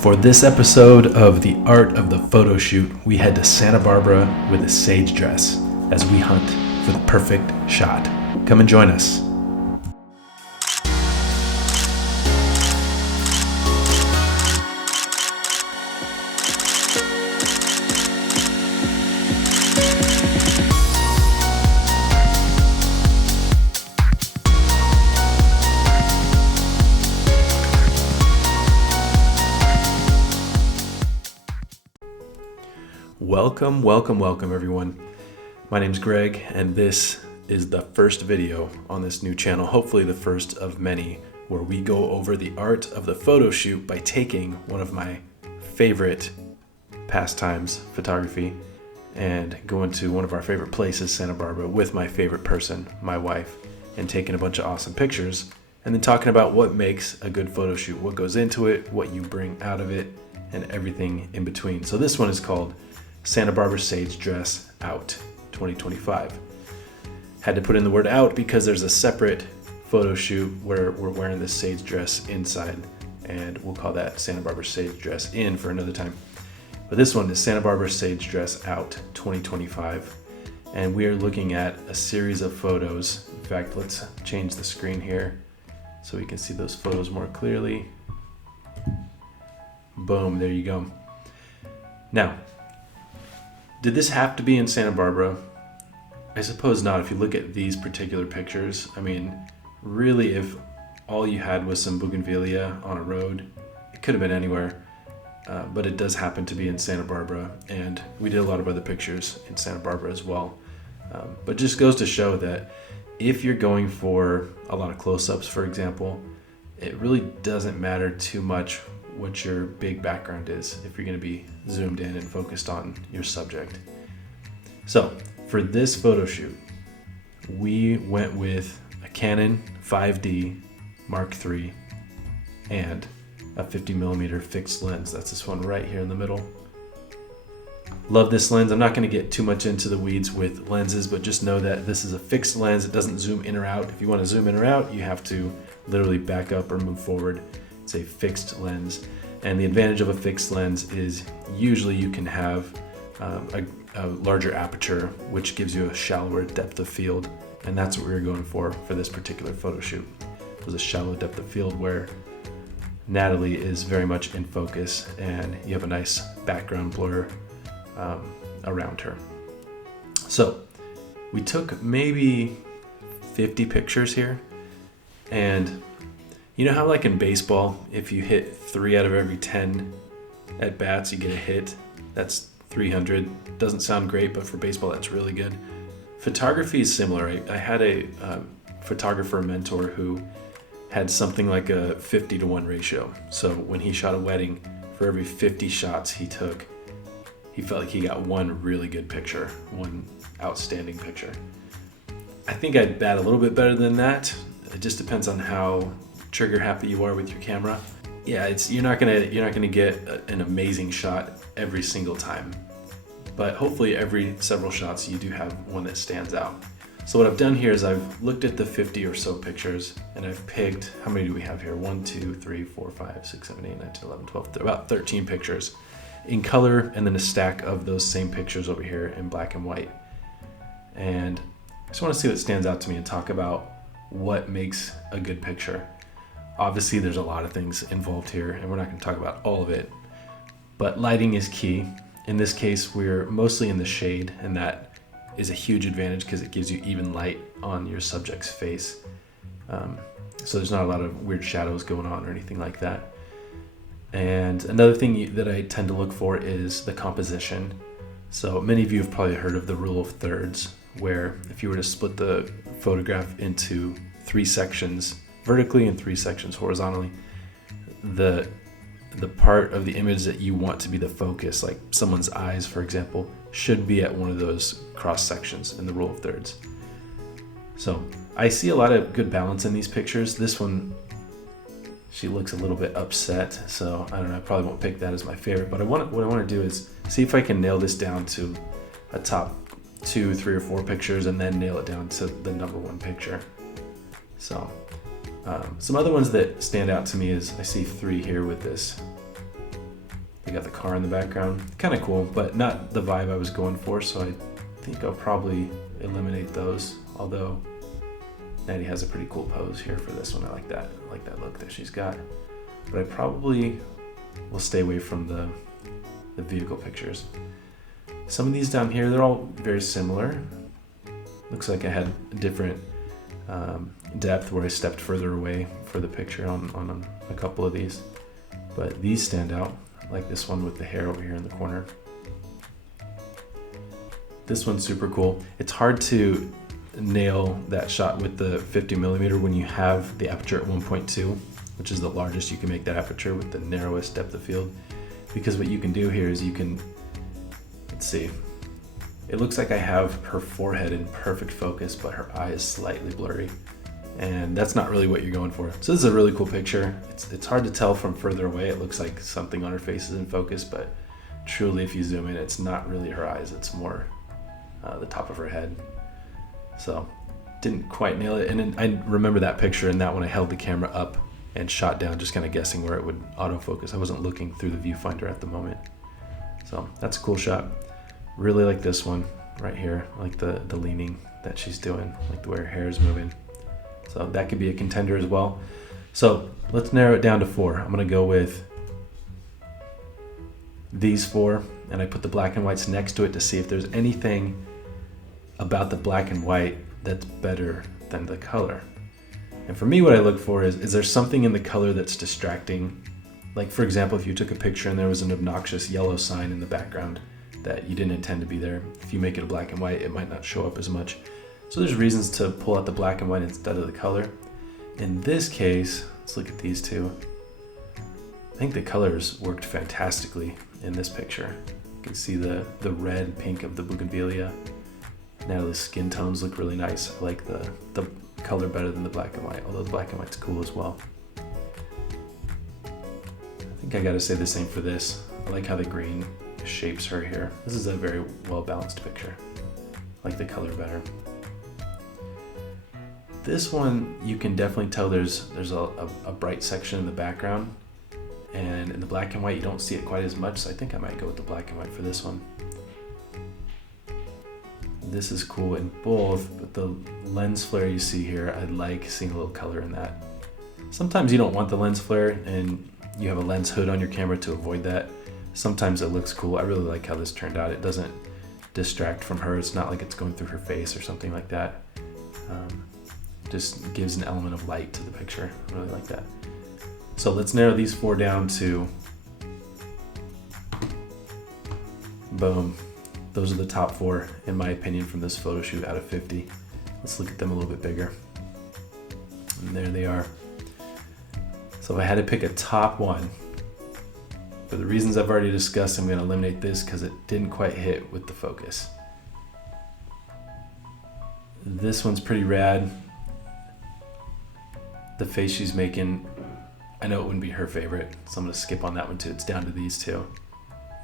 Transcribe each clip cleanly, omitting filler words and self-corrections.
For this episode of The Art of the Photoshoot, we head to Santa Barbara with a sage dress as we hunt for the perfect shot. Come and join us. Welcome everyone. My name's Greg and this is the first video on this new channel, hopefully the first of many, where we go over the art of the photo shoot by taking one of my favorite pastimes, photography, and going to one of our favorite places, Santa Barbara, with my favorite person, my wife, and taking a bunch of awesome pictures, and then talking about what makes a good photo shoot, what goes into it, what you bring out of it, and everything in between. So this one is called Santa Barbara Sage Dress Out 2025. Had to put in the word out because there's a separate photo shoot where we're wearing this sage dress inside, and we'll call that Santa Barbara Sage Dress In for another time. But this one is Santa Barbara Sage Dress Out 2025, and we are looking at a series of photos. In fact, let's change the screen here so we can see those photos more clearly. Boom, there you go. Now, did this have to be in Santa Barbara? I suppose not. If you look at these particular pictures, I mean, really, if all you had was some bougainvillea on a road, it could have been anywhere, but it does happen to be in Santa Barbara, and we did a lot of other pictures in Santa Barbara as well. But just goes to show that if you're going for a lot of close-ups, for example, it really doesn't matter too much what your big background is if you're going to be zoomed in and focused on your subject. So for this photo shoot, we went with a Canon 5D Mark III and a 50mm fixed lens. That's this one right here in the middle. Love this lens. I'm not going to get too much into the weeds with lenses, but just know that this is a fixed lens. It doesn't zoom in or out. If you want to zoom in or out, you have to literally back up or move forward. It's a fixed lens, and the advantage of a fixed lens is usually you can have a larger aperture, which gives you a shallower depth of field, and that's what we were going for this particular photo shoot. It was a shallow depth of field where Natalie is very much in focus, and you have a nice background blur around her. So we took maybe 50 pictures here, and you know how like in baseball, if you hit 3 out of every 10 at bats, you get a hit? That's 300. Doesn't sound great, but for baseball, that's really good. Photography is similar. I had a photographer mentor who had something like a 50-to-1 ratio. So when he shot a wedding, for every 50 shots he took, he felt like he got one really good picture, one outstanding picture. I think I'd bat a little bit better than that. It just depends on how trigger happy you are with your camera. Yeah, you're not gonna get an amazing shot every single time, but hopefully every several shots you do have one that stands out. So what I've done here is I've looked at the 50 or so pictures, and I've picked, how many do we have here? 1, 2, 3, 4, 5, 6, 7, 8, 9, 10, 11, 12, about 13 pictures in color, and then a stack of those same pictures over here in black and white. And I just want to see what stands out to me and talk about what makes a good picture. Obviously, there's a lot of things involved here, and we're not going to talk about all of it, but lighting is key. In this case, we're mostly in the shade, and that is a huge advantage because it gives you even light on your subject's face. So there's not a lot of weird shadows going on or anything like that. And another thing that I tend to look for is the composition. So many of you have probably heard of the rule of thirds, where if you were to split the photograph into 3 sections vertically and 3 sections horizontally, the part of the image that you want to be the focus, like someone's eyes, for example, should be at one of those cross sections in the rule of thirds. So I see a lot of good balance in these pictures. This one, she looks a little bit upset, so I don't know, I probably won't pick that as my favorite, but what I want to do is see if I can nail this down to a top 2, 3, or 4 pictures, and then nail it down to the number 1 picture. So some other ones that stand out to me is I see 3 here with this They got the car in the background. Kind of cool, but not the vibe I was going for, so I think I'll probably eliminate those. Although Natty has a pretty cool pose here for this one. I like that. I like that look that she's got. But I probably will stay away from the vehicle pictures. Some of these down here, they're all very similar. Looks like I had a different depth where I stepped further away for the picture on a couple of these. But these stand out, like this one with the hair over here in the corner. This one's super cool. It's hard to nail that shot with the 50mm when you have the aperture at 1.2, which is the largest you can make that aperture with the narrowest depth of field. Because what you can do here is you can, let's see, it looks like I have her forehead in perfect focus, but her eye is slightly blurry. And that's not really what you're going for. So this is a really cool picture. It's hard to tell from further away. It looks like something on her face is in focus, but truly if you zoom in, it's not really her eyes. It's more the top of her head. So didn't quite nail it. And I remember that picture and that when I held the camera up and shot down, just kind of guessing where it would autofocus. I wasn't looking through the viewfinder at the moment. So that's a cool shot. Really like this one right here. I like the leaning that she's doing, like the way her hair is moving. So that could be a contender as well. So let's narrow it down to 4. I'm gonna go with these 4, and I put the black and whites next to it to see if there's anything about the black and white that's better than the color. And for me, what I look for is there something in the color that's distracting? Like for example, if you took a picture and there was an obnoxious yellow sign in the background that you didn't intend to be there, if you make it a black and white, it might not show up as much. So there's reasons to pull out the black and white instead of the color. In this case, let's look at these two. I think the colors worked fantastically in this picture. You can see the red and pink of the bougainvillea. Natalie's skin tones look really nice. I like the color better than the black and white, although the black and white's cool as well. I think I gotta say the same for this. I like how the green shapes her here. This is a very well balanced picture. I like the color better. This one, you can definitely tell there's a bright section in the background, and in the black and white you don't see it quite as much, so I think I might go with the black and white for this one. This is cool in both, but the lens flare you see here, I like seeing a little color in that. Sometimes you don't want the lens flare and you have a lens hood on your camera to avoid that. Sometimes it looks cool. I really like how this turned out. It doesn't distract from her. It's not like it's going through her face or something like that. Just gives an element of light to the picture. I really like that. So let's narrow these 4 down to, boom. Those are the top 4, in my opinion, from this photo shoot out of 50. Let's look at them a little bit bigger. And there they are. So if I had to pick a top one, for the reasons I've already discussed, I'm gonna eliminate this because it didn't quite hit with the focus. This one's pretty rad. The face she's making, I know it wouldn't be her favorite, so I'm gonna skip on that one too. It's down to these 2.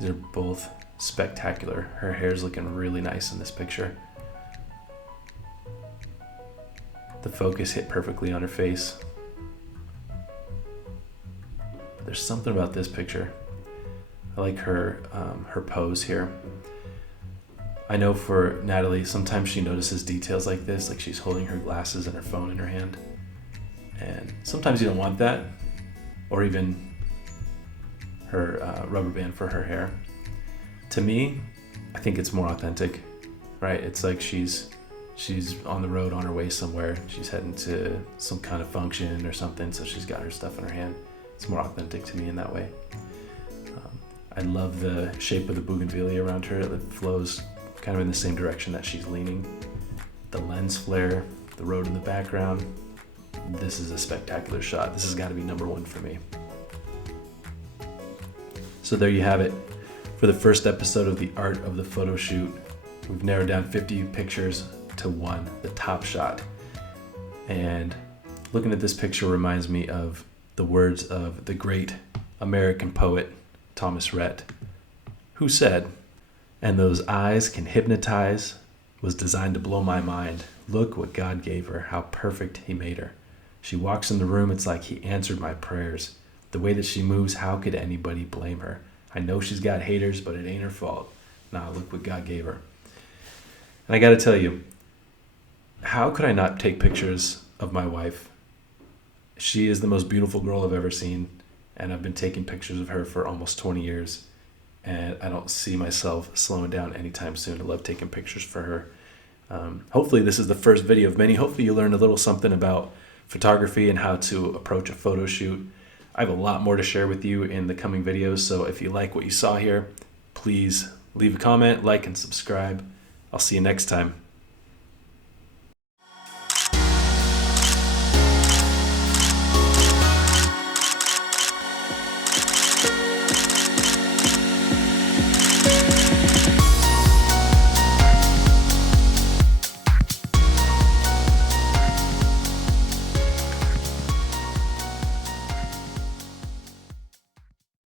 These are both spectacular. Her hair's looking really nice in this picture. The focus hit perfectly on her face. There's something about this picture. I like her pose here. I know for Natalie, sometimes she notices details like this, like she's holding her glasses and her phone in her hand. And sometimes you don't want that, or even her rubber band for her hair. To me, I think it's more authentic, right? It's like she's on the road on her way somewhere. She's heading to some kind of function or something, so she's got her stuff in her hand. It's more authentic to me in that way. I love the shape of the bougainvillea around her. It flows kind of in the same direction that she's leaning. The lens flare, the road in the background. This is a spectacular shot. This has got to be number 1 for me. So there you have it. For the first episode of the Art of the Photo Shoot, we've narrowed down 50 pictures to 1, the top shot. And looking at this picture reminds me of the words of the great American poet Thomas Rhett, who said, "And those eyes can hypnotize, was designed to blow my mind. Look what God gave her, how perfect he made her. She walks in the room, it's like he answered my prayers. The way that she moves, how could anybody blame her? I know she's got haters, but it ain't her fault. Nah, look what God gave her. And I got to tell you, how could I not take pictures of my wife? She is the most beautiful girl I've ever seen, and I've been taking pictures of her for almost 20 years, and I don't see myself slowing down anytime soon. I love taking pictures for her. Hopefully this is the first video of many. Hopefully you learned a little something about photography and how to approach a photo shoot. I have a lot more to share with you in the coming videos, so if you like what you saw here, please leave a comment, like, and subscribe. I'll see you next time.